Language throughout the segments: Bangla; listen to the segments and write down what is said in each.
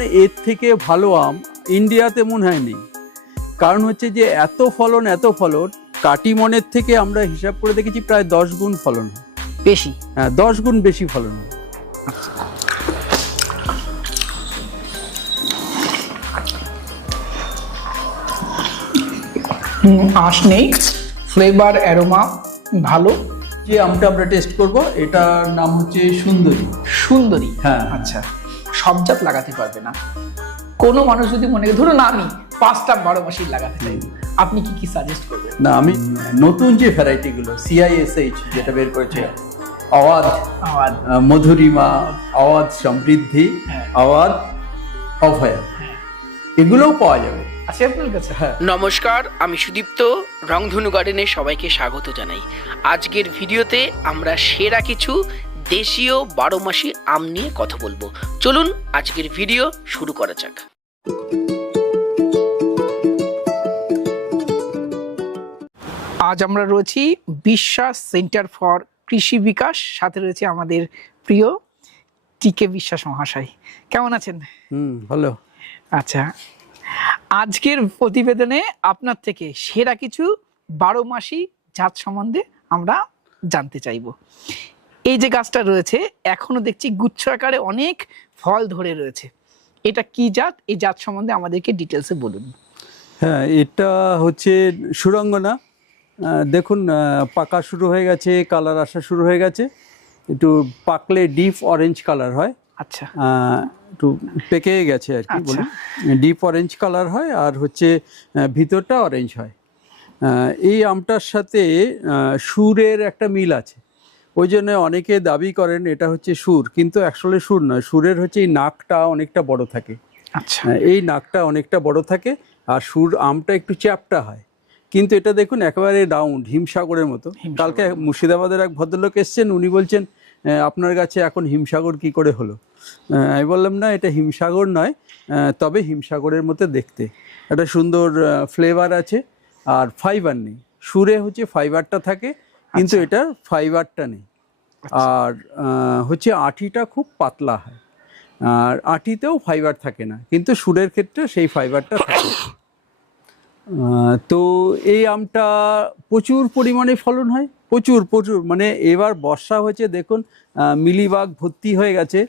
মানে এর থেকে ভালো আম ইন্ডিয়াতে মনে হয় নেই কারণ হচ্ছে যে এত ফলন এত ফলন কাটিমনের থেকে আমরা হিসাব করে দেখেছি প্রায় দশ গুণ ফলন। বেশি? হ্যাঁ দশ গুণ বেশি ফলন। আঁশ নেই। ফ্লেভার অ্যারোমা ভালো। যে আমটা আমরা টেস্ট করব এটার নাম হচ্ছে সুন্দরী। সুন্দরী? হ্যাঁ। আচ্ছা। সব জাত লাগাতে পারবে না। কোনো মানুষ যদি মনে করে ধরুন আমি পাঁচটা বারো মাসির লাগাতে চাই আপনি কি কি সাজেস্ট করবেন? না আমি নতুন যে ভ্যারাইটিগুলো সিআইএসএইচ যেটা বের করেছে আওয়াজ আমার আহ, মধুরিমা আওয়াজ সমৃদ্ধি হ্যাঁ। আওয়াজ অভয়া এগুলোও পাওয়া যাবে। আছে আপনার কাছে? হ্যাঁ। নমস্কার আমি সুদীপ্ত রংধনু গার্ডেনে সবাইকে স্বাগত জানাই। আজকের ভিডিওতে আমরা সেরা কিছু দেশীয় বারো মাসি আম নিয়ে কথা বলব। চলুন আজকের ভিডিও শুরু করা যাক। আজ আমরা রয়েছি বিশ্বাস সেন্টার ফর কৃষি বিকাশ সাথে রয়েছে আমাদের প্রিয় টিকে বিশ্বাস মহাশয়। কেমন আছেন? হুম ভালো। আচ্ছা আজকের প্রতিবেদনে আপনার থেকে সেরা কিছু বারো মাসি জাত সম্বন্ধে আমরা জানতে চাইব। এই যে গাছটা রয়েছে এখনও দেখছি গুচ্ছ আকারে অনেক ফল ধরে রয়েছে। এটা কি জাত? এই জাত সম্বন্ধে আমাদেরকে ডিটেলসে বলুন। হ্যাঁ এটা হচ্ছে সুরঙ্গনা। দেখুন পাকা শুরু হয়ে গেছে কালার আসা শুরু হয়ে গেছে। একটু পাকলে ডিপ অরেঞ্জ কালার হয়। আচ্ছা। একটু পেকে গেছে আর কি বলুন। ডিপ অরেঞ্জ কালার হয় আর হচ্ছে ভিতরটা অরেঞ্জ হয়। এই আমটার সাথে সুরের একটা মিল আছে। ওই জন্য অনেকে দাবি করেন এটা হচ্ছে সুর কিন্তু আসলে সুর নয় সুরের হচ্ছে এই নাকটা অনেকটা বড় থাকে। আচ্ছা। হ্যাঁ, এই নাকটা অনেকটা বড় থাকে আর সুর আমটা একটু চ্যাপটা হয়। কিন্তু এটা দেখুন একেবারে ডাউন হিমসাগরের মতো। কালকে মুর্শিদাবাদের এক ভদ্রলোক এসছেন উনি বলছেন আপনার কাছে এখন হিমসাগর কি করে হলো? আমি বললাম না এটা হিমসাগর নয় তবে হিমসাগরের মতো দেখতে। একটা সুন্দর ফ্লেভার আছে আর ফাইবার নেই। সুরে হচ্ছে ফাইবারটা থাকে কিন্তু এটার ফাইবারটা নেই। আর হচ্ছে আঠিটা খুব পাতলা হয়। আর আটিতেও ফাইবার থাকে না কিন্তু সুরের ক্ষেত্রে সেই ফাইবারটা থাকে। তো এই আমটা প্রচুর পরিমাণে ফলন হয় প্রচুর প্রচুর। মানে এবার বর্ষা হয়েছে দেখুন মিলিবাগ ভর্তি হয়ে গেছে।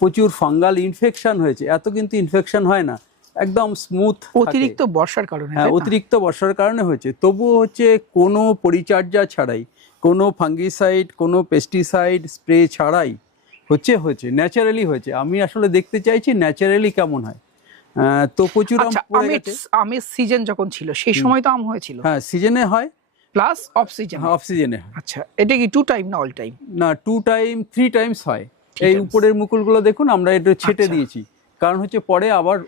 প্রচুর ফাঙ্গাল ইনফেকশান হয়েছে। এত কিন্তু ইনফেকশান হয় না। একদম স্মুথ অতিরিক্ত বর্ষার কারণে হ্যাঁ অতিরিক্ত বর্ষার কারণে হয়েছে। তবুও হচ্ছে কোনো পরিচর্যা ছাড়াই কোনো ফাঙ্গিসাইড কোনো পেস্টিসাইড স্প্রে ছাড়াই হচ্ছে হয়েছে ন্যাচারালি হয়েছে। আমি আসলে দেখতে চাইছি ন্যাচারালি কেমন হয়। তো প্রচুর আম আচ্ছা পড়ে আমের গেছে। আমের সিজন যখন ছিল সেই সময় তো আম হয়েছিল। হ্যাঁ সিজনে হয়। প্লাস অফ সিজন অফ সিজনে আচ্ছা এটা কি টু টাইম না অল টাইম না টু টাইম থ্রি টাইমস হয়। এই উপরের মুকুলগুলো দেখুন আমরা এটা ছেটে আচ্ছা। দিয়েছি। কারণ হচ্ছে পরে আবার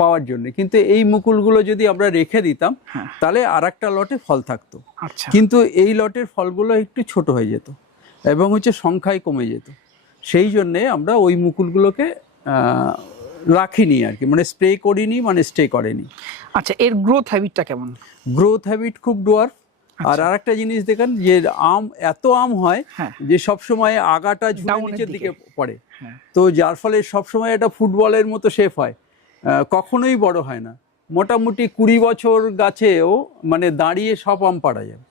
পাওয়ার জন্য। কিন্তু এই মুকুলগুলো যদি আমরা রেখে দিতাম হ্যাঁ। তাহলে আর একটা লটে ফল থাকতো। আচ্ছা। কিন্তু এই লটের ফলগুলো একটু ছোট হয়ে যেত এবং হচ্ছে সংখ্যায় কমে যেত। সেই জন্যে আমরা ওই মুকুলগুলোকে রাখিনি আর কি। মানে স্প্রে করিনি মানে স্টে করেনি। আচ্ছা এর গ্রোথ হ্যাবিটটা কেমন? গ্রোথ হ্যাবিট খুব ডুয়ার আর আরেকটা জিনিস দেখেন যে আম এত আম হয় হ্যাঁ। যে সব সময় আগাটা ঝুলে নিচের দিকে। পড়ে। হ্যাঁ। তো যার ফলে সব সময় এটা ফুটবলের মতো শেপ হয়। কখনোই বড় হয় না। মোটামুটি কুড়ি বছর গাছেও মানে দাঁড়িয়ে সব আম পাড়া যাবে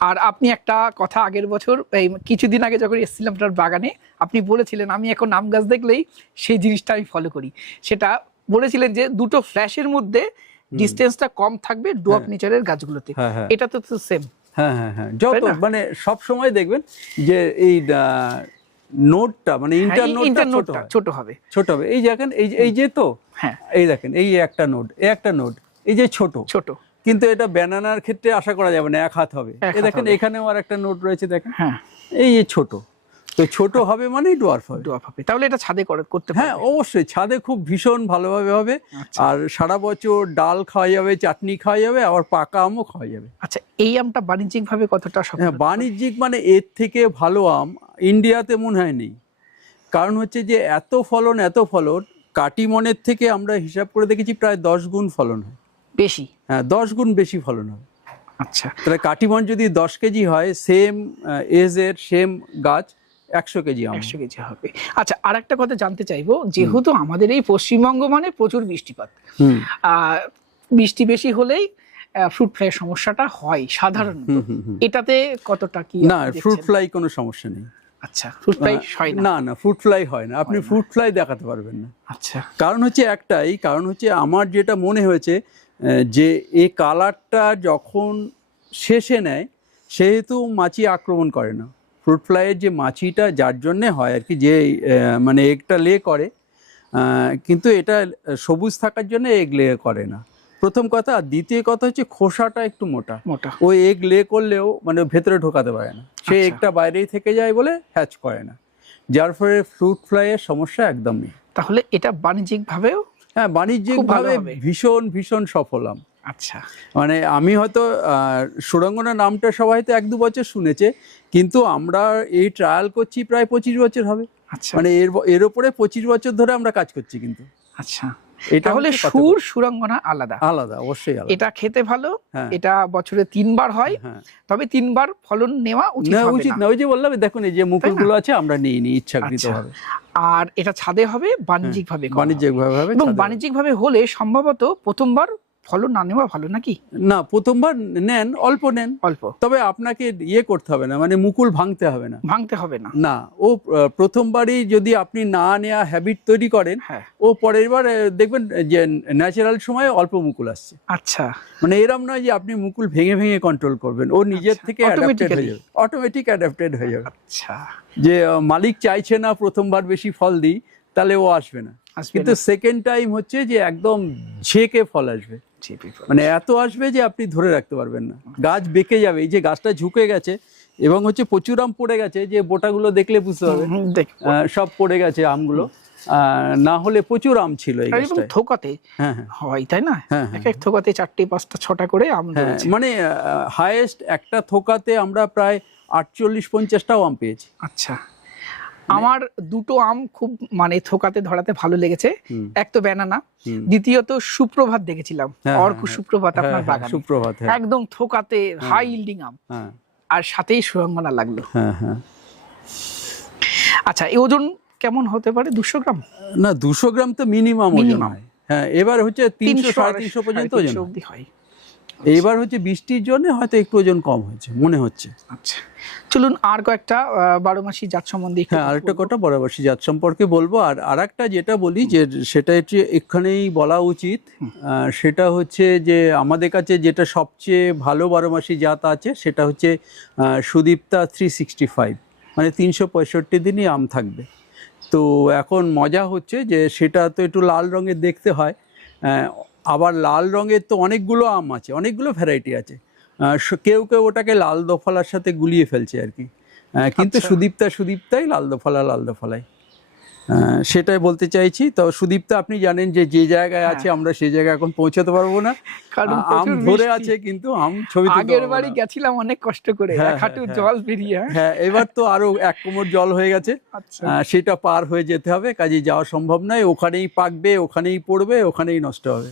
আর আপনি একটা কথা আগের বছর এই কিছুদিন আগে যখন এসেছিলাম আপনার বাগানে আপনি বলেছিলেন আমি এখন আম গাছ দেখলেই সেই জিনিসটা আমি ফলো করি। সেটা বলেছিলেন যে দুটো ফ্ল্যাশের মধ্যে ডিস্টেন্সটা কম থাকবে ডুয়াপ নেচারের গাছগুলোতে। হ্যাঁ, হ্যাঁ। এটা তো সেম হ্যাঁ হ্যাঁ হ্যাঁ। যত মানে সব সময় দেখবেন যে এই নোটটা মানে ইন্টারনোটটা ছোট হবে। ছোট হবে। এই দেখেন এই যে- এই যে তো? হ্যাঁ। এই দেখেন এই একটা নোট এই একটা নোট এই যে ছোট। ছোট। কিন্তু এটা ব্যানানার ক্ষেত্রে আশা করা যাবে না এক হাত হবে। এই দেখেন এখানেও আর একটা নোট রয়েছে দেখেন। হ্যাঁ। এই যে ছোট। তো ছোট হবে মানেই ডোয়ার্ফ হবে। ডুয়াপ হবে। তাহলে এটা ছাদে করে- করতে হ্যাঁ অবশ্যই। ছাদে খুব ভীষণ ভালোভাবে হবে। আচ্ছা। আর সারা বছর ডাল খাওয়া যাবে চাটনি খাওয়া যাবে আবার পাকা আমও খাওয়া যাবে। আচ্ছা এই আমটা বাণিজ্যিক ভাবে কতটা হ্যাঁ বাণিজ্যিক মানে এর থেকে ভালো আম ইন্ডিয়াতে মনে হয় নেই। কারণ হচ্ছে যে এত ফলন এত ফলন কাটিমনের থেকে আমরা হিসাব করে দেখেছি প্রায় দশ গুণ ফলন হয়। বেশি? হ্যাঁ দশ গুণ বেশি ফলন হয়। আচ্ছা। তাহলে কাটিমন যদি দশ কেজি হয় সেম এজের সেম গাছ একশো কেজি একশো কেজি হবে। আচ্ছা আর একটা কথা জানতে চাইব যেহেতু আমাদের এই পশ্চিমবঙ্গ মানে প্রচুর বৃষ্টিপাত। বৃষ্টি বেশি হলেই ফ্রুট ফ্লাইয়ের সমস্যাটা হয় সাধারণত। এটাতে কতটা কি না ফ্রুট ফ্লাই কোনো সমস্যা নেই। আচ্ছা ফ্রুট ফ্লাই হয় না। না না ফ্রুট ফ্লাই হয় না। আপনি ফ্রুট ফ্লাই দেখাতে পারবেন না। আচ্ছা। কারণ হচ্ছে একটাই কারণ হচ্ছে আমার যেটা মনে হয়েছে যে এই কালারটা যখন শেষে নেয় সেহেতু মাছি আক্রমণ করে না। ফ্রুট ফ্লাইয়ের যে মাছিটা যার জন্যে হয় আর কি যে মানে এগটা লে করে কিন্তু এটা সবুজ থাকার জন্য এগ লে করে না। প্রথম কথা আর দ্বিতীয় কথা হচ্ছে খোসাটা একটু মোটা। মোটা। ওই এগ লে করলেও মানে ভেতরে ঢোকাতে পারে না। সে আচ্ছা। এগটা বাইরেই থেকে যায় বলে হ্যাচ করে না। যার ফলে ফ্রুট ফ্লাইয়ের সমস্যা একদম নেই তাহলে এটা বাণিজ্যিকভাবেও হ্যাঁ বাণিজ্যিকভাবে। ভীষণ ভীষণ সফলাম আচ্ছা। মানে আমি হয়তো সুরঙ্গনা নামটা সবাই তো এক দু বছর শুনেছে কিন্তু আমরা এই ট্রায়াল করছি প্রায় পঁচিশ বছর হবে। আচ্ছা। মানে এর এর ওপরে পঁচিশ বছর ধরে আমরা কাজ করছি কিন্তু। আচ্ছা। এটা পার্থক্য। সুর সুরাঙ্গনা আলাদা। আলাদা অবশ্যই এটা খেতে ভালো হ্যাঁ। এটা বছরে তিনবার হয় হ্যাঁ। তবে তিনবার ফলন নেওয়া উচিত হবে উচিত না। ওই যে বললাম দেখুন এই যে মুকুলগুলো আছে আমরা নিয়ে নিই নি ইচ্ছাকৃত আচ্ছা। আর এটা ছাদে হবে বাণিজ্যিক ভাবে বাণিজ্যিক ভাবে হবে এবং ছাদে। বাণিজ্যিক ভাবে হলে সম্ভবত প্রথমবার ফলন না নেওয়া ভালো নাকি? না প্রথমবার নেন অল্প নেন। অল্প। তবে আপনাকে ইয়ে করতে হবে না মানে মুকুল ভাঙতে হবে না। ভাঙতে হবে না। না ও প্রথমবারই যদি আপনি না নেওয়া হ্যাবিট তৈরি করেন হ্যাঁ। ও পরের বার দেখবেন যে ন্যাচারাল সময়ে অল্প মুকুল আসছে। আচ্ছা। মানে এরম নয় যে আপনি মুকুল ভেঙে ভেঙে কন্ট্রোল করবেন ও নিজের আচ্ছা, থেকে অ্যাডাপ্টেড হয়ে যাবে। অটোমেটিক অ্যাডাপ্টেড হয়ে যাবে। আচ্ছা। যে মালিক চাইছে না প্রথমবার বেশি ফল দিই তাহলে ও আসবে না। কিন্তু সেকেন্ড টাইম হচ্ছে যে একদম ঝেঁকে ফল আসবে। মানে এত আসবে যে আপনি ধরে রাখতে পারবেন না। গাছ বেঁকে যাবে এই যে গাছটা ঝুঁকে গেছে এবং হচ্ছে প্রচুর আম পড়ে গেছে যে বোটাগুলো দেখলে বুঝতে হবে সব পড়ে গেছে আমগুলো। না হলে প্রচুর আম ছিল থোকাতে হ্যাঁ হ্যাঁ। হয় তাই না? হ্যাঁ, এক এক থোকাতে চারটে পাঁচটা ছটা করে আম মানে হায়েস্ট একটা থোকাতে আমরা প্রায় আটচল্লিশ পঞ্চাশটাও আম পেয়েছি। আচ্ছা। আমার দুটো আম খুব মানে থোকাতে ধরাতে ভালো লেগেছে। এক তো ব্যানানা দ্বিতীয়ত সুপ্রভাত দেখেছিলাম। হ্যাঁ, অর্ক হ্যাঁ, সুপ্রভাত হ্যাঁ, আপনার হ্যাঁ, বাগানে। সুপ্রভাত একদম থোকাতে হাই ইল্ডিং আম। আর সাথেই সুরঙ্গনা লাগল। আচ্ছা এই ওজন কেমন হতে পারে? দুশো গ্রাম? না দুশো গ্রাম তো মিনিমাম ওজন হয়। হ্যাঁ এবার হচ্ছে তিনশো সাড়ে তিনশো পর্যন্ত ওজন হয়। হয় এবার হচ্ছে বৃষ্টির জন্য হয়তো একটু ওজন কম হয়েছে মনে হচ্ছে। আচ্ছা। চলুন আর কয়েকটা বারো মাসি জাত সম্বন্ধে একটু হ্যাঁ আরেকটা কথা বরাবরসী জাত সম্পর্কে বলব। আর আরেকটা যেটা বলি যে সেটা হচ্ছে এখানেই বলা উচিত সেটা হচ্ছে যে আমাদের কাছে যেটা সবচেয়ে ভালো বারোমাসি জাত আছে সেটা হচ্ছে সুদীপ্তা থ্রি সিক্সটি ফাইভ মানে তিনশো পঁয়ষট্টি দিনই আম থাকবে। তো এখন মজা হচ্ছে যে সেটা তো একটু লাল রঙের দেখতে হয়। আবার লাল রঙের তো অনেকগুলো আম আছে অনেকগুলো ভ্যারাইটি আছে। কেউ কেউ ওটাকে লাল দফালার সাথে গুলিয়ে ফেলছে আর কি। কিন্তু আচ্ছা। সুদীপ্তা সুদীপ্তাই লাল দফালা লাল দফালাই। সেটাই বলতে চাইছি। তো সুদীপ্তা আপনি জানেন যে যে জায়গায় আছে আমরা সেই জায়গায় এখন পৌঁছাতে পারব না। কারণ আম ধরে আছে কিন্তু আম ছবি আগের বাড়ি গেছিলাম অনেক কষ্ট করে। হ্যাঁ, হাঁটু হ্যাঁ, জল বেরিয়ে হ্যাঁ? হ্যাঁ এবার তো আরও এক কোমর জল হয়ে গেছে। আচ্ছা। সেটা পার হয়ে যেতে হবে কাজে যাওয়া সম্ভব নয়। ওখানেই পাকবে ওখানেই পড়বে ওখানেই নষ্ট হবে।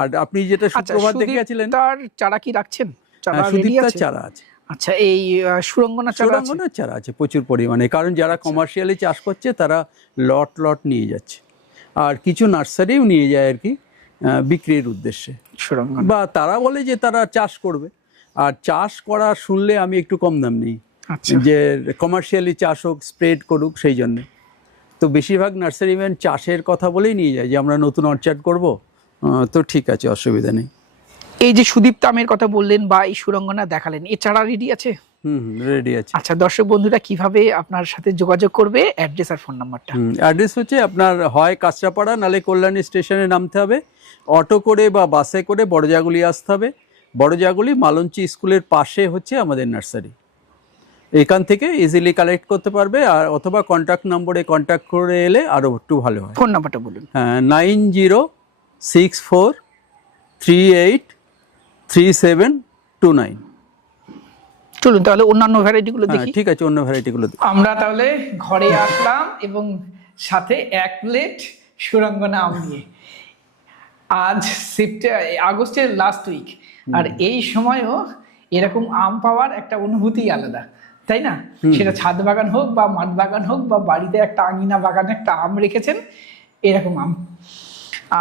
আর আপনি যেটা আচ্ছা সুপ্রভাত দেখে গেছিলেন তার চারা কি রাখছেন? চারা হ্যাঁ, চারা আছে। আচ্ছা এই সুরঙ্গনা চারা আছে? চারা আছে প্রচুর পরিমাণে কারণ যারা আচ্ছা। কমার্শিয়ালি চাষ করছে তারা লট লট নিয়ে যাচ্ছে। আর কিছু নার্সারিও নিয়ে যায় আর কি বিক্রির উদ্দেশ্যে। সুরঙ্গনা বা তারা বলে যে তারা চাষ করবে। আর চাষ করা শুনলে আমি একটু কম দাম নিই। আচ্ছা। যে কমার্শিয়ালি চাষ হোক স্প্রেড করুক সেই জন্যে। তো বেশিরভাগ নার্সারি ম্যান চাষের কথা বলেই নিয়ে যায় যে আমরা নতুন অর্চার্ড করব তো ঠিক আছে অসুবিধা নেই। এই যে সুদীপ্ত আমের কথা বললেন বা এই সুরঙ্গনা দেখালেন এছাড়া রেডি আছে? হুম হুম রেডি আছে। আচ্ছা দর্শক বন্ধুরা কীভাবে আপনার সাথে যোগাযোগ করবে? অ্যাড্রেস আর ফোন নাম্বারটা অ্যাড্রেস হচ্ছে আপনার হয় কাঁচরাপাড়া নালে কল্যাণী স্টেশনে নামতে হবে। অটো করে বা বাসে করে বড়জাগুলি আসতে হবে। বড়জাগুলি মালঞ্চি স্কুলের পাশে হচ্ছে আমাদের নার্সারি। এখান থেকে ইজিলি কালেক্ট করতে পারবে আর অথবা কন্ট্যাক্ট নম্বরে কন্ট্যাক্ট করে এলে আরও একটু ভালো হয়। ফোন নাম্বারটা বলুন। হ্যাঁ nine zero six four three eight three seven two nine চলুন তাহলে অন্যান্য ভ্যারাইটি গুলো হ্যাঁ দেখি। ঠিক আছে অন্য ভ্যারাইটিগুলো আমরা তাহলে ঘরে আসলাম এবং সাথে এক প্লেট সুরঙ্গনা আম নিয়ে। আজ আগস্টের লাস্ট উইক আর এই সময়ও এরকম আম পাওয়ার একটা অনুভূতি আলাদা তাই না? সেটা ছাদ বাগান হোক বা মাঠ বাগান হোক বা বাড়িতে একটা আঙিনা বাগানে একটা আম রেখেছেন এরকম আম।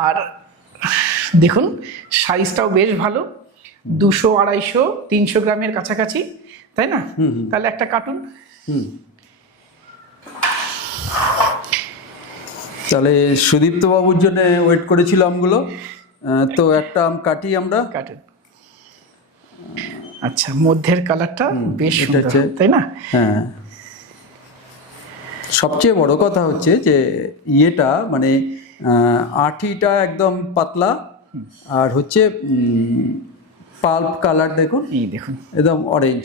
আর দেখুন সাইজটাও বেশ ভালো। দুশো আড়াইশো তিনশো গ্রামের কাছাকাছি তাই না? তাহলে একটা কার্টুন। তাহলে সুদীপ্ত বাবুর জন্য ওয়েট করেছিল আমগুলো। তো একটা আম কাটি আমরা। কার্টুন আচ্ছা মধ্যের কালারটা বেশ সুন্দর হচ্ছে- তাই না? হ্যাঁ। সবচেয়ে বড় কথা হচ্ছে যে ইয়েটা মানে আঠিটা একদম পাতলা। আর হচ্ছে পাল্প কালার দেখুন। এই দেখুন। একদম অরেঞ্জ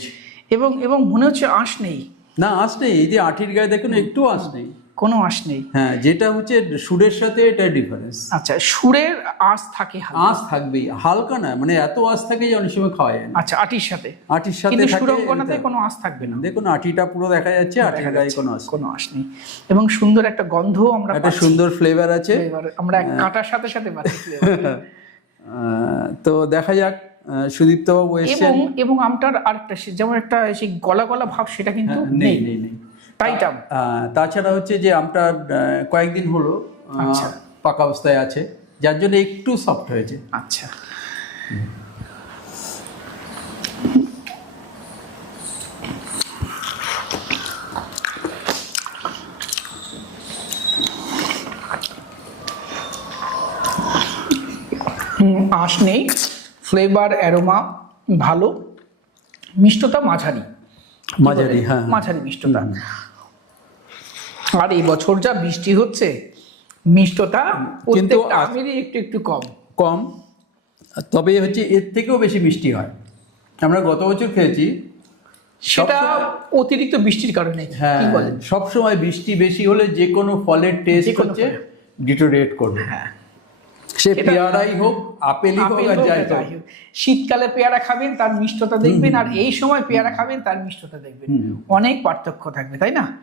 এবং এবং মনে হচ্ছে আঁশ নেই। না আঁশ নেই এই যে আঠির গায়ে দেখুন একটু আঁশ নেই। কোনো আঁশ নেই। হ্যাঁ যেটা হচ্ছে সুরের সাথে এটা ডিফারেন্স আচ্ছা সুরের আঁশ থাকে। আঁশ থাকবেই হালকা না মানে এত আঁশ থাকে যে অনেক সময় খাওয়া যায় না। আচ্ছা আটির সাথে। আটির সাথে কিন্তু সুরঙ্গনাতে কোনো আঁশ থাকবে না। দেখুন আটিটা পুরো দেখা যাচ্ছে আটির গায়ে কোনো আঁশ কোনো আঁশ নেই। এবং সুন্দর একটা গন্ধও আমরা একটা সুন্দর ফ্লেভার আছে। আমরা কাটার সাথে সাথে পাচ্ছি তো দেখা যাক সুদীপ্ত বাবু এসছেন। এবং এবং আমটার আরেকটা সে- যেমন একটা সেই গলা গলা ভাব সেটা কিন্তু হ্যাঁ, নেই। নেই নেই। টাইট আম তাছাড়া হচ্ছে যে আমটা কয়েকদিন হলো আচ্ছা। পাকা অবস্থায় আছে যার জন্য একটু সফট হয়েছে। আচ্ছা। আঁশ নেই। ফ্লেভার অ্যারোমা ভালো। মিষ্টতা মাঝারি। মাঝারি হ্যাঁ। মাঝারি মিষ্টতা। আর এই বছর যা বৃষ্টি হচ্ছে মিষ্টতা কিন্তু আমেরই একটু একটু কম। কম। তবে হচ্ছে এর থেকেও বেশি মিষ্টি হয়। আমরা গত বছর খেয়েছি। সেটা অতিরিক্ত বৃষ্টির কারণে হ্যাঁ সব সময় বৃষ্টি বেশি হলে যে কোনো ফলের টেস্ট হচ্ছে ডিটোরিয়েট করবে। হ্যাঁ। সে পেয়ারাই হোক আপেলই হোক আর যাই হোক। শীতকালে পেয়ারা খাবেন তার মিষ্টতা দেখবেন আর এই সময় পেয়ারা খাবেন তার মিষ্টতা দেখবেন। অনেক পার্থক্য থাকবে তাই না?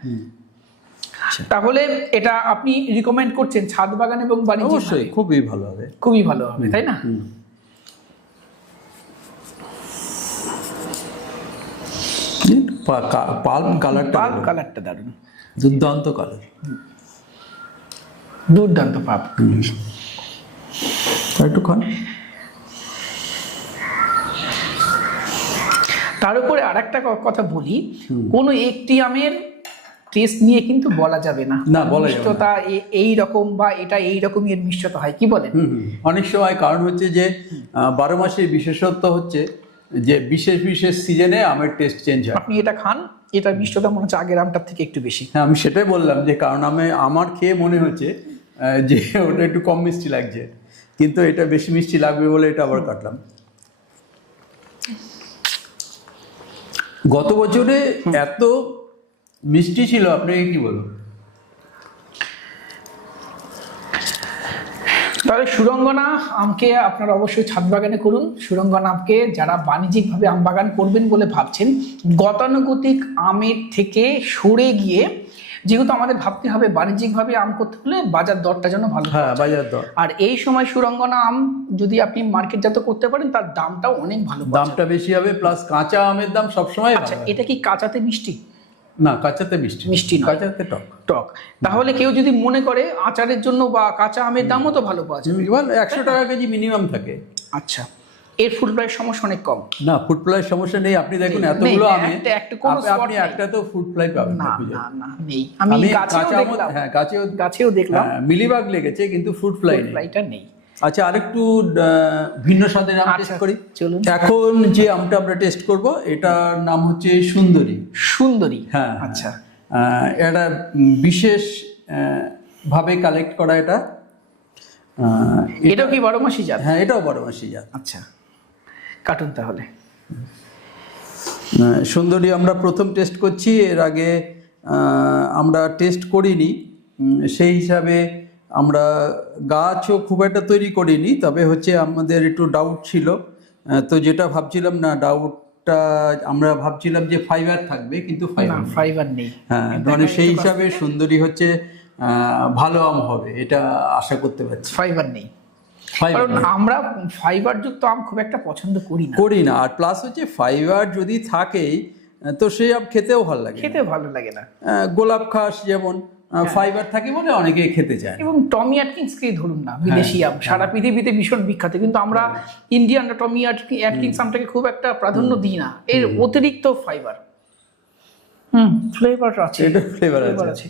তাহলে এটা আপনি রিকমেন্ড করছেন ছাদ বাগান এবং বাণিজ্য অবশ্যই খুবই ভালো হবে। খুবই ভালো হবে তাই না? পাল্প কালারটা পাপ কালারটা দারুণ। দুর্দান্ত কালার। দুর্দান্ত পাপ। একটু খান তার উপরে আর একটা কথা বলি। কোনো একটি আমের টেস্ট নিয়ে কিন্তু বলা যাবে না। না, বলা যাবে না। এই রকম বা এটা এই রকমই এর মিষ্টতা হয় কি বলেন। অনেক সময় কারণ হচ্ছে যে বারো মাসের বিশেষত্ব হচ্ছে যে বিশেষ বিশেষ সিজনে আমের টেস্ট চেঞ্জ হয়। আপনি এটা খান এটার মিষ্টতা মনে হচ্ছে আগের আমটার থেকে একটু বেশি। হ্যাঁ আমি সেটাই বললাম যে কারণ আমি আমার খেয়ে মনে হচ্ছে যে ওটা একটু কম মিষ্টি লাগছে। কিন্তু এটা বেশি মিষ্টি লাগবে বলে এটা আবার কাটলাম। গত বছরে এত মিষ্টি ছিল আপনাকে কি বলব? তাহলে সুরঙ্গনা আমকে আপনারা অবশ্যই ছাদ বাগানে করুন। সুরঙ্গনা আমকে যারা বাণিজ্যিকভাবে আম বাগান করবেন বলে ভাবছেন গতানুগতিক আমের থেকে সরে গিয়ে যেহেতু আমাদের ভাবতে হবে বাণিজ্যিকভাবে আম করতে হলে বাজার দরটা যেন ভালো হ্যাঁ বাজার দর। আর এই সময় সুরঙ্গনা আম যদি আপনি মার্কেটজাত করতে পারেন তার দামটাও অনেক ভালো দামটা বেশি হবে প্লাস কাঁচা আমের দাম সবসময়। আচ্ছা এটা কি কাঁচাতে মিষ্টি? না কাঁচাতে মিষ্টি মিষ্টি নয়। কাঁচাতে টক। টক। তাহলে কেউ যদি মনে করে আচারের জন্য বা কাঁচা আমের দামও তো ভালো পাওয়া যায় একশো টাকা কেজি মিনিমাম থাকে। আচ্ছা। এর ফুল প্রাইস সমস্যা অনেক কম। না ফুড ফ্লাই সমস্যা নেই। আপনি দেখুন নেই, এতগুলো নেই, আমে একটা- একটা কোনো আপনি- spot আপনি নেই। একটা তো ফুড ফ্লাই পাবেন না না পুজোয়। না না নেই। আমি আমি কাঁচা আমও- দেখলাম। হ্যাঁ গাছেও গাছেও দেখলাম। হ্যাঁ, মিলিবাগ লেগেছে কিন্তু ফুড ফ্লাই নেই। ফ্লাইটা নেই। আচ্ছা আরেকটু ভিন্ন স্বাদের আম আচ্ছা, টেস্ট করি। চলুন। এখন যে আমটা আমরা টেস্ট করব এটার নাম হচ্ছে সুন্দরী। সুন্দরী। হ্যাঁ আচ্ছা। এটা বিশেষ ভাবে কালেক্ট করা এটা। এটাও কি বারো মাসি জাত? হ্যাঁ এটাও বড় মাসি জাত। আচ্ছা। কাটুন তাহলে। সুন্দরী আমরা প্রথম টেস্ট করছি এর আগে আমরা টেস্ট করিনি। সেই হিসাবে আমরা গাছও খুব একটা তৈরি করিনি তবে হচ্ছে আমাদের একটু ডাউট ছিল। তো যেটা ভাবছিলাম না ডাউটটা আমরা ভাবছিলাম যে ফাইবার থাকবে কিন্তু ফাইবার ফাইবার নেই। হ্যাঁ মানে সেই হিসাবে সুন্দরী হচ্ছে ভালো আম হবে এটা আশা করতে পারছি। ফাইবার নেই। কারণ আমরা ফাইবার যুক্ত আম খুব একটা পছন্দ করি না। করি না আর প্লাস হচ্ছে ফাইবার যদি থাকেই তো সেই আম খেতেও ভালো লাগে খেতে ভালো লাগে না। গোলাপ খাস যেমন ফাইবার থাকে বলে অনেকে খেতে চায় এবং টমি অ্যাটকিন্সকেই ধরুন না বিদেশি আম। সারা পৃথিবীতে ভীষণ বিখ্যাত কিন্তু আমরা ইন্ডিয়ান টমি অ্যাটকিন্স আমটাকে খুব একটা প্রাধান্য দিই না। এর অতিরিক্ত ফাইবার হুম ফ্লেভার আছে। এটা flavor আছে।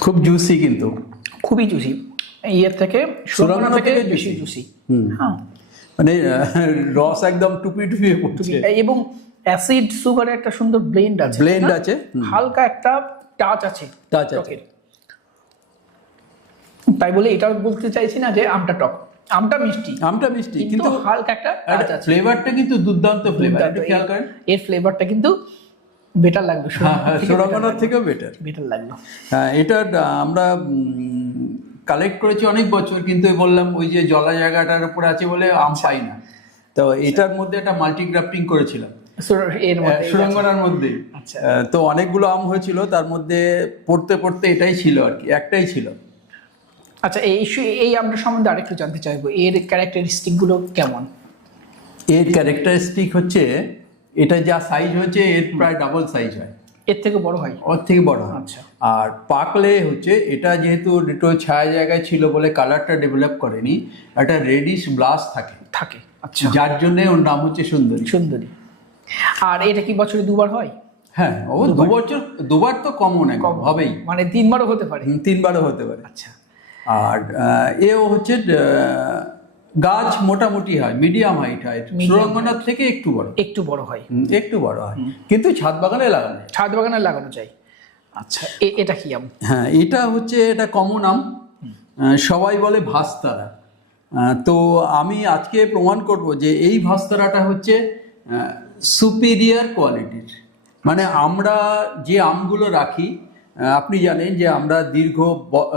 খুব জুসি কিন্তু। খুবই জুসি ইয়ের থেকে সুরঙ্গনা থেকে বেশি জুসি হুম। হ্যাঁ। মানে রস একদম টুপি টুপি এবং অ্যাসিড সুগারের একটা সুন্দর ব্লেন্ড আছে ব্লেন্ড আছে হালকা একটা টাচ আছে টাচ আছে। তাই বলে এটা বলতে চাইছি না যে আমটা টক। আমটা মিষ্টি। আমটা মিষ্টি কিন্তু হালকা একটা টাচ আছে। ফ্লেভারটা কিন্তু দুর্দান্ত ফ্লেভার। একটু খেয়াল করেন। এর ফ্লেভারটা কিন্তু বেটার লাগবে। হ্যাঁ হ্যাঁ সুরঙ্গনার থেকেও বেটার বেটার লাগল হ্যাঁ এটা আমরা কালেক্ট করেছি অনেক বছর কিন্তু বললাম ওই যে জলা জায়গাটার উপরে আছে বলে আম পাই না। তো এটার মধ্যে একটা মাল্টি গ্রাফটিং করেছিলাম। সুরঙ্গনার মধ্যে আচ্ছা। তো অনেকগুলো আম হয়েছিল তার মধ্যে পড়তে পড়তে এটাই ছিল আর কি একটাই ছিল। আচ্ছা এই ইস্যু- এই আমটা সম্বন্ধে আরেকটু জানতে চাইব এর ক্যারেক্টারিস্টিকগুলো কেমন? এর ক্যারেক্টারিস্টিক হচ্ছে এটা যা সাইজ হচ্ছে এর প্রায় ডাবল সাইজ হয়। এর থেকে বড় হয়? ওর থেকে বড় হয়। আচ্ছা। আর পাকলে হচ্ছে এটা যেহেতু একটু ছায়া জায়গায় ছিল বলে কালারটা ডেভেলপ করেনি একটা রেডিশ ব্লাস থাকে। থাকে আচ্ছা। যার জন্য ওর নাম হচ্ছে সুন্দরী। সুন্দরী। আর এটা কি বছরে দুবার হয়? হ্যাঁ ও দু বছর দুবার তো কমন একদম হবেই। মানে তিনবারও হতে পারে। তিনবারও হতে পারে। আচ্ছা। আর এও হচ্ছে গাছ মোটামুটি হয় মিডিয়াম হাইট হয়। সুরঙ্গনার থেকে একটু বড়। একটু বড় হয়। একটু বড় হয়। কিন্তু ছাদ বাগানে লাগানো ছাদ বাগানে লাগানো যায়। আচ্ছা। এটা কি আম? হ্যাঁ এটা হচ্ছে এটা কমন আম। সবাই বলে ভাস্তারা। তো আমি আজকে প্রমাণ করব যে এই ভাস্তারাটা হচ্ছে সুপিরিয়ার কোয়ালিটির মানে আমরা যে আমগুলো রাখি আপনি জানেন যে আমরা দীর্ঘ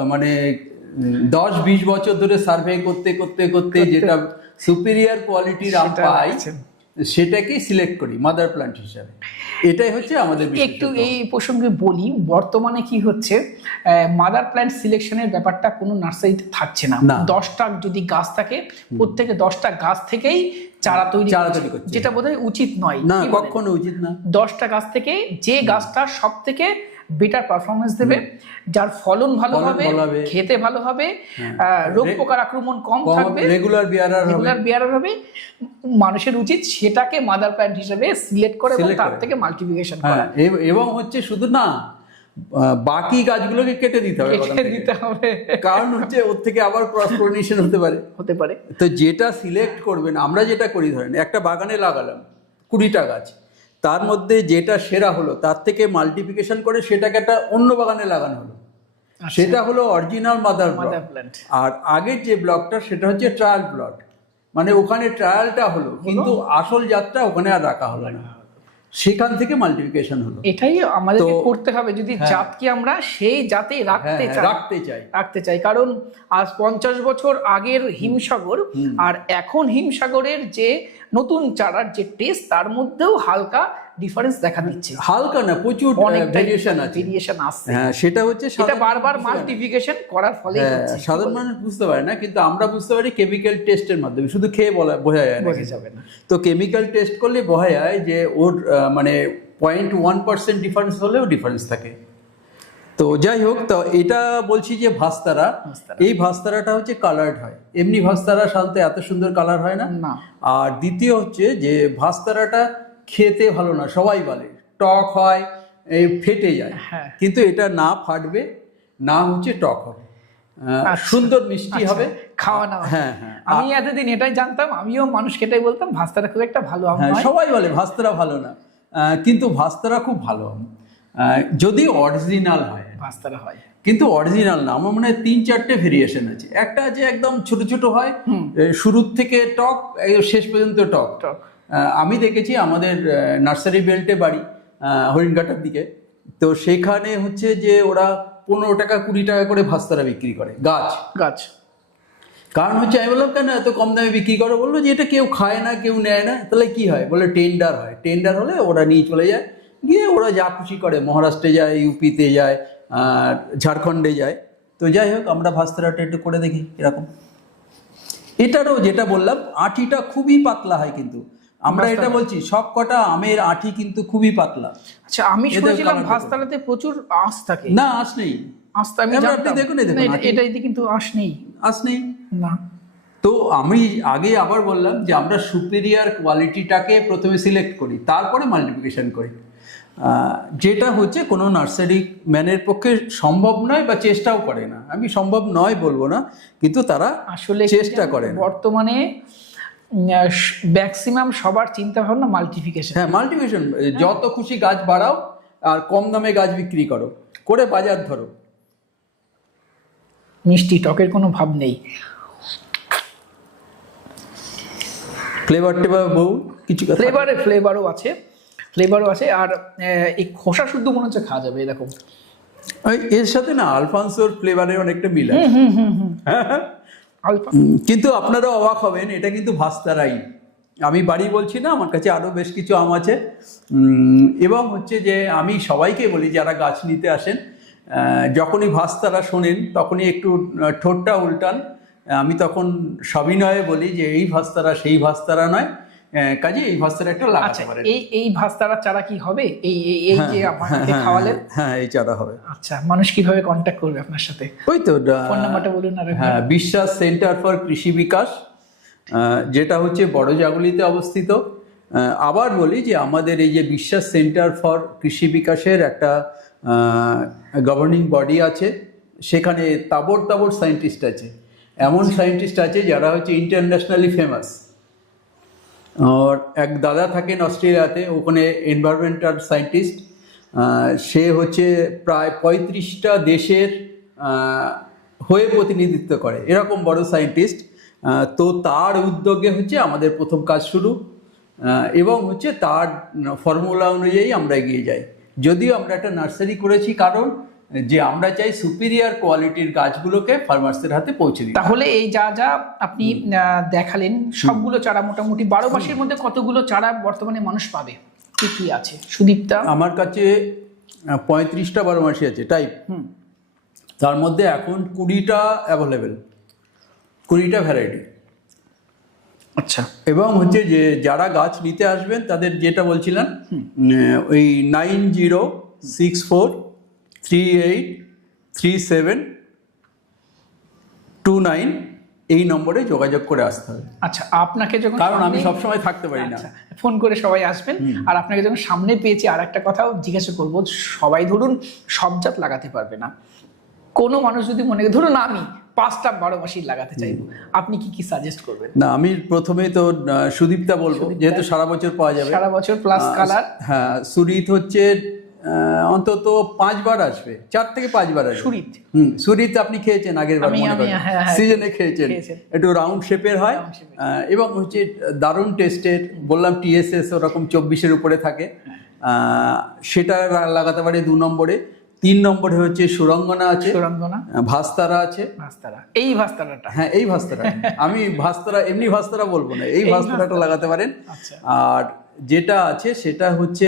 মানে দশ বিশ বছর ধরে সার্ভে করতে করতে করতে যেটা সুপিরিয়ার কোয়ালিটির আম পাই। সেটাকেই সিলেক্ট করি মাদার প্লান্ট হিসাবে। এটাই হচ্ছে আমাদের একটু এই প্রসঙ্গে বলি বর্তমানে কি হচ্ছে মাদার প্ল্যান্ট সিলেকশনের ব্যাপারটা কোনো নার্সারিতে থাকছে না। দশটা যদি গাছ থাকে প্রত্যেকে দশটা গাছ থেকেই চারা তৈরি চারা তৈরি করছে। যেটা বোধহয় উচিত নয় না কখনো উচিত না। দশটা গাছ থেকে যে গাছটা সব থেকে বেটার পারফরমেন্স দেবে যার ফলন ভালো হবে খেতে ভালো হবে আহ, রোগ পোকার আক্রমণ কম থাকবে রেগুলার বিয়ারার রেগুলার বিয়ারার হবে। মানুষের উচিত সেটাকে মাদার প্ল্যান্ট হিসেবে সিলেক্ট করে এবং তার থেকে মাল্টিপ্লিকেশন হ্যাঁ করা। এবং হচ্ছে শুধু না বাকি গাছগুলোকে কেটে দিতে হবে কেটে দিতে হবে। কারণ হচ্ছে ওর থেকে আবার ক্রস পলিনেশন হতে পারে। হতে পারে। তো যেটা সিলেক্ট করবেন আমরা যেটা করি ধরেন একটা বাগানে লাগালাম কুড়িটা গাছ। তার মধ্যে যেটা সেরা হলো তার থেকে মাল্টিপ্লিকেশন করে সেটাকে একটা অন্য বাগানে লাগানো হলো। সেটা হলো অরিজিনাল মাদার মাদার প্ল্যান্ট আর আগের যে ব্লকটা সেটা হচ্ছে ট্রায়াল ব্লক মানে ওখানে ট্রায়ালটা হলো কিন্তু আসল যাত্রা ওখানে আর রাখা হলো না। সেখান থেকে মাল্টিপ্লিকেশন হলো। এটাই আমাদের করতে হবে। যদি জাতকে আমরা সেই জাতেই হ্যাঁ রাখতে হ্যাঁ, চাই। রাখতে চাই। রাখতে চাই। কারণ আজ পঞ্চাশ বছর আগের হিমসাগর আর এখন হিমসাগরের যে নতুন চারার যে টেস্ট তার মধ্যেও হালকা ডিফারেন্স দেখা দিচ্ছে। হালকা না প্রচুর ভেরিয়েশন আছে। ভেরিয়েশন আসছে। হ্যাঁ সেটা হচ্ছে সেটা বারবার। মাল্টিফিকেশন করার ফলে হ্যাঁ, সাধারণ মানুষ বুঝতে পারে না কিন্তু আমরা বুঝতে পারি কেমিক্যাল টেস্টের মাধ্যমে। শুধু খেয়ে বলা বোঝা যায় না বোঝা যাবে না। তো কেমিক্যাল টেস্ট করলে বোঝা যায় যে ওর মানে পয়েন্ট ওয়ান পার্সেন্ট ডিফারেন্স হলেও ডিফারেন্স থাকে। তো যাই হোক তো এটা বলছি যে ভাস্তারা। এই ভাস্তারাটা হচ্ছে কালার্ড হয়। এমনি ভাস্তারা সাধারণত এত সুন্দর কালার হয় না। আর দ্বিতীয় হচ্ছে যে ভাস্তারাটা খেতে ভালো না সবাই বলে। টক হয় এই ফেটে যায়। হ্যাঁ। কিন্তু এটা না ফাটবে না হচ্ছে টক হবে। আচ্ছা। সুন্দর মিষ্টি আচ্ছা, হবে। খাওয়া না হ্যাঁ হ্যাঁ। আমি এতদিন এটাই জানতাম আমিও মানুষকে এটাই বলতাম ভাস্তাটা খুব একটা ভালো হ্যাঁ সবাই বলে ভাস্তারা ভালো না। কিন্তু ভাস্তারা খুব ভালো যদি অরিজিনাল হয়। ভাস্তারা হয়। কিন্তু অরিজিনাল না আমার মনে হয় তিন চারটে ভেরিয়েশন আছে। একটা আছে একদম ছোট ছোট হয় শুরুর থেকে টক শেষ পর্যন্ত টক। টক। আমি দেখেছি আমাদের নার্সারি বেল্টে বাড়ি হরিণঘাটার দিকে। তো সেখানে হচ্ছে যে ওরা পনেরো টাকা কুড়ি টাকা করে ভাস্তারা বিক্রি করে গাছ। গাছ। কারণ হচ্ছে আমি বললাম কেন এত কম দামে বিক্রি করো? বলল যে এটা কেউ খায় না কেউ নেয় না। তাহলে কি হয়? বলে টেন্ডার হয়। টেন্ডার হলে ওরা নিয়ে চলে যায়। গিয়ে ওরা যা খুশি করে মহারাষ্ট্রে যায় ইউপিতে যায় আর ঝাড়খণ্ডে যায়। তো যাই হোক আমরা ভাস্তারাটা একটু করে দেখি এরকম এটারও যেটা বললাম আঁটিটা খুবই পাতলা হয় কিন্তু। আমরা এটা বলছি সব কটা আমের আঁটি কিন্তু খুবই পাতলা। আচ্ছা আমি শুনেছিলাম ভাস্তালাতে প্রচুর আঁশ থাকে। না আঁশ নেই। আঁশ আপনি দেখুন, এটা-। কিন্তু আঁশ নেই। আঁশ নেই? না। তো আমি আগে আবার বললাম যে আমরা সুপিরিয়ার কোয়ালিটিটাকে প্রথমে সিলেক্ট করি তারপরে মাল্টিপ্লিকেশন করি। যেটা হচ্ছে কোনো নার্সারি ম্যানের পক্ষে সম্ভব নয় বা চেষ্টাও করে না। আমি সম্ভব নয় বলব না কিন্তু তারা আসলে চেষ্টা করে বর্তমানে ম্যাক্সিমাম সবার চিন্তা ভাবনা মাল্টিফিকেশন হ্যাঁ মাল্টিফিকেশন যত খুশি গাছ বাড়াও আর কম দামে গাছ বিক্রি করো। করে বাজার ধরো। মিষ্টি টকের কোনো ভাব নেই। ফ্লেভার টেভার বউ কিছু ফ্লেভারে ফ্লেভারও আছে। ফ্লেভারও আছে। আর এই খোসা শুদ্ধ মনে হচ্ছে খাওয়া যাবে এরকম এর সাথে না আলফান্সোর ফ্লেভারের অনেকটা মিল আছে। আলফা উম, কিন্তু আপনারা অবাক হবেন, এটা কিন্তু ভাস্তারাই। আমি বাড়ি বলছি না, আমার কাছে আরও বেশ কিছু আম আছে। এবং হচ্ছে যে আমি সবাইকে বলি, যারা গাছ নিতে আসেন যখনই ভাস্তারা শোনেন, তখনই একটু ঠোঁটটা উল্টান। আমি তখন সবিনয়ে বলি যে, এই ভাস্তারা সেই ভাস্তারা নয়। কাজে এই ভাস্তারা একটা আচ্ছা লাগাতে পারেন। এই এই ভাস্তারা চারা কি হবে? এই এই এই যে আপনাকে হ্যাঁ, খাওয়ালেন হ্যাঁ এই চারা হবে। আচ্ছা মানুষ কীভাবে কন্ট্যাক্ট করবে আপনার সাথে? ওই তো ফোন নাম্বারটা বলুন আর হ্যাঁ বিশ্বাস সেন্টার ফর কৃষি বিকাশ যেটা হচ্ছে বড় জাগুলিতে অবস্থিত। আবার বলি যে আমাদের এই যে বিশ্বাস সেন্টার ফর কৃষি বিকাশের একটা গভর্নিং বডি আছে সেখানে তাবর তাবর সায়েন্টিস্ট আছে। এমন সায়েন্টিস্ট আছে যারা হচ্ছে ইন্টারন্যাশনালি ফেমাস আর এক দাদা থাকেন অস্ট্রেলিয়াতে ওখানে এনভায়রনমেন্টাল সায়েন্টিস্ট সে হচ্ছে প্রায় পঁয়ত্রিশটা দেশের হয়ে প্রতিনিধিত্ব করে এরকম বড় সায়েন্টিস্ট তো তার উদ্যোগে হচ্ছে আমাদের প্রথম কাজ শুরু এবং হচ্ছে তার ফর্মুলা অনুযায়ী আমরা এগিয়ে যাই যদিও আমরা একটা নার্সারি করেছি কারণ যে আমরা চাই সুপিরিয়ার কোয়ালিটির গাছগুলোকে ফার্মার্সের হাতে পৌঁছে দিই তাহলে এই যা যা আপনি দেখালেন সবগুলো চারা মোটামুটি বারো মাসের মধ্যে কতগুলো চারা বর্তমানে মানুষ পাবে? কি কি আছে? সুদীপ্তা? আমার কাছে পঁয়ত্রিশটা বারো মাসি আছে টাইপ হুম। তার মধ্যে এখন কুড়িটা অ্যাভেলেবেল কুড়িটা ভ্যারাইটি আচ্ছা। এবং হচ্ছে যে যারা গাছ নিতে আসবেন তাদের যেটা বলছিলাম ওই nine zero six four three eight three seven two nine এই নম্বরে যোগাযোগ করে আসতে হবে। আচ্ছা আপনাকে যখন কারণ আমি সবসময় থাকতে পারি না। আচ্ছা, ফোন করে সবাই আসবেন। আর আপনাকে যখন সামনে পেয়েছি আর একটা কথাও জিজ্ঞাসা করব সবাই ধরুন সব জাত লাগাতে পারবে না। কোনো মানুষ যদি মনে ধরুন আমি পাঁচটা বারো মাসি লাগাতে চাইব আপনি কি কি সাজেস্ট করবেন? না আমি প্রথমে তো আহ, সুদীপ্তা বলব যেহেতু সারা বছর পাওয়া যাবে। সারা বছর প্লাস কালার হ্যাঁ সুরিত হচ্ছে অন্তত পাঁচবার আসবে। চার থেকে পাঁচবার আসবে। সুরিত। হুম সুরিত আপনি খেয়েছেন আগের বার মনে করেন। হ্যাঁ, হ্যাঁ, সিজনে খেয়েছেন। একটু রাউন্ড শেপের হয়। এবং হচ্ছে দারুণ টেস্টের বললাম টিএসএস ওরকম চব্বিশের উপরে থাকে। সেটা লাগাতে পারে দু নম্বরে। তিন নম্বরে হচ্ছে সুরঙ্গনা আছে। সুরঙ্গনা। ভাস্তারা আছে। ভাস্তারা। এই ভাস্তারাটা। হ্যাঁ এই ভাস্তারা। আমি ভাস্তারা এমনি ভাস্তারা বলব না। এই ভাস্তারাটা লাগাতে পারেন। আচ্ছা। আর যেটা আছে সেটা হচ্ছে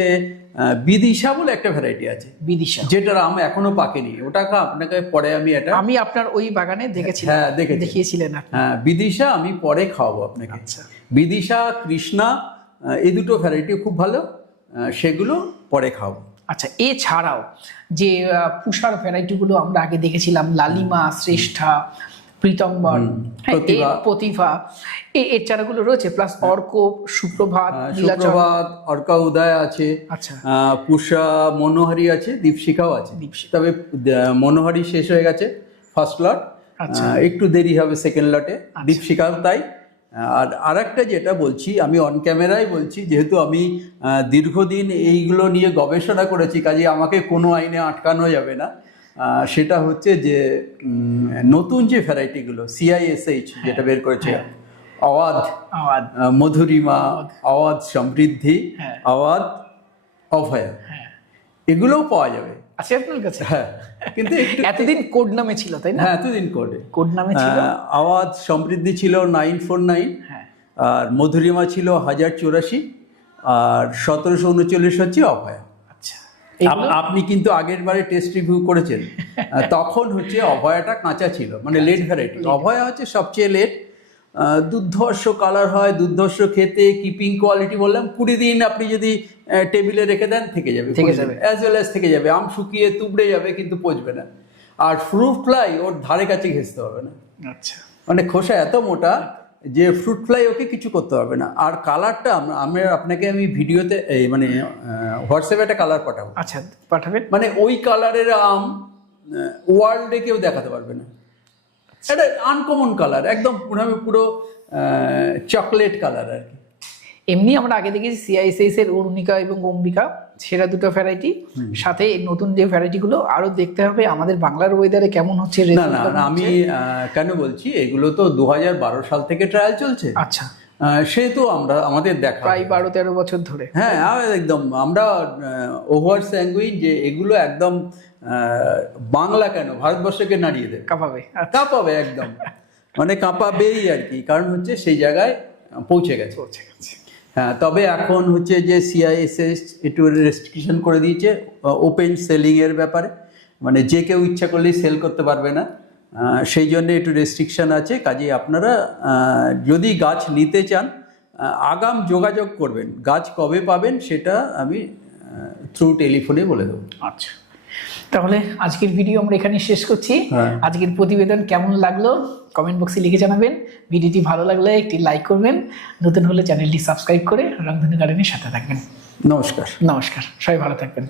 বিদিশা বলে একটা ভ্যারাইটি আছে। বিদিশা। যেটার আম এখনও পাকেনি। ওটাকে আপনাকে পরে আমি এটা আমি আপনার ওই বাগানে দেখেছি হ্যাঁ, দেখে দেখিয়েছিলেন হ্যাঁ, বিদিশা আমি পরে খাওয়াবো আপনাকে। আচ্ছা। বিদিশা কৃষ্ণা এই দুটো ভ্যারাইটি খুব ভালো। সেগুলো পরে খাওয়াবো। আচ্ছা এছাড়াও যে পুষার ভ্যারাইটিগুলো আমরা আগে দেখেছিলাম লালিমা শ্রেষ্ঠা প্রীতম্বর হ্যাঁ, প্রতিভা। এই এর চারাগুলো রয়েছে প্লাস অর্ক সুপ্রভাত সুপ্রভাত অর্কা উদয় আছে আচ্ছা। পুষা মনোহারি আছে দীপশিখাও আছে। তবে মনোহারি শেষ হয়ে গেছে ফার্স্ট লট আচ্ছা। একটু দেরি হবে সেকেন্ড লটে দীপশিখাও তাই। আর আরেকটা যেটা বলছি আমি অন ক্যামেরায় বলছি যেহেতু আমি দীর্ঘদিন এইগুলো নিয়ে গবেষণা করেছি কাজে আমাকে কোনো আইনে আটকানো যাবে না। সেটা হচ্ছে যে নতুন যে ভ্যারাইটিগুলো সিআইএসএইচ যেটা বের করেছে আওয়াজ আওয়াজ মধুরিমা আওয়াজ সমৃদ্ধি হ্যাঁ। আওয়াজ অভয়া। হ্যাঁ। এগুলোও পাওয়া যাবে। আছে আপনার কাছে? হ্যাঁ। কিন্তু এতদিন কোড নামে ছিল তাই না? হ্যাঁ এতদিন করে কোড নামে ছিল? আওয়াজ সমৃদ্ধি ছিল নাইন ফোর নাইন হ্যাঁ। আর মধুরিমা ছিল হাজার চুরাশি আর সতেরোশো উনচল্লিশ হচ্ছে অভয়া। আপনি কিন্তু আগের বারে টেস্ট রিভিউ করেছেন। তখন হচ্ছে অভয়াটা কাঁচা ছিল মানে লেট ভ্যারাইটি অভয়া হচ্ছে সবচেয়ে লেট দুর্ধর্ষ কালার হয় দুর্ধর্ষ খেতে কিপিং কোয়ালিটি বললাম কুড়ি দিন আপনি যদি টেবিলে রেখে দেন থেকে যাবে। থেকে যাবে। অ্যাজ ওয়েল অ্যাজ থেকে যাবে। আম শুকিয়ে তুবড়ে যাবে কিন্তু পচবে না। আর ফ্রুট ফ্লাই ওর ধারে কাছে ঘেঁচতে হবে না। আচ্ছা। মানে খোসা এত মোটা যে ফ্রুট ফ্লাই ওকে কিছু করতে পারবে না। আর কালারটা আমি আপনাকে আমি ভিডিওতে এই মানে হোয়াটসঅ্যাপে একটা কালার পাঠাবো। আচ্ছা পাঠাবেন? মানে ওই কালারের আম ওয়ার্ল্ডে কেউ দেখাতে পারবে না। এটা আনকমন কালার একদম পুরো পুরো চকলেট কালার আর কি। এমনি আমরা আগে দেখেছি সিআইসিএস এর অরুণিকা এবং অম্বিকা সেরা দুটো ভ্যারাইটি সাথে নতুন যে ভ্যারাইটি গুলো আরও দেখতে হবে আমাদের বাংলার ওয়েদারে কেমন হচ্ছে না না আমি কেন বলছি? এগুলো তো দু হাজার বারো সাল থেকে ট্রায়াল চলছে। আচ্ছা। সেহেতু আমরা আমাদের দেখা প্রায় বারো তেরো বছর ধরে। হ্যাঁ একদম আমরা ওভার স্যাঙ্গুইন যে এগুলো একদম বাংলা কেন? ভারতবর্ষকে নাড়িয়ে দেবে। কাঁপাবে। আচ্ছা, কাঁপাবে একদম। মানে কাঁপাবেই আর কি। কারণ হচ্ছে সেই জায়গায় পৌঁছে গেছে। পৌঁছে গেছে। হ্যাঁ তবে এখন হচ্ছে যে সিআইএসএস একটু রেস্ট্রিকশন করে দিয়েছে ওপেন সেলিংয়ের ব্যাপারে। মানে যে কেউ ইচ্ছা করলেই সেল করতে পারবে না। সেই জন্য একটু রেস্ট্রিকশন আছে। কাজে আপনারা যদি গাছ নিতে চান আগাম যোগাযোগ করবেন। গাছ কবে পাবেন সেটা আমি থ্রু টেলিফোনে বলে দেবো। আচ্ছা। তাহলে আজকের ভিডিও আমরা এখানে শেষ করছি। হ্যাঁ। আজকের প্রতিবেদন কেমন লাগল কমেন্ট বক্সে লিখে জানাবেন। ভিডিওটি ভালো লাগলে একটি লাইক করবেন। নতুন হলে চ্যানেলটি সাবস্ক্রাইব করে রংধনু গার্ডেনের সাথে থাকবেন। নমস্কার। নমস্কার। সবাই ভালো থাকবেন।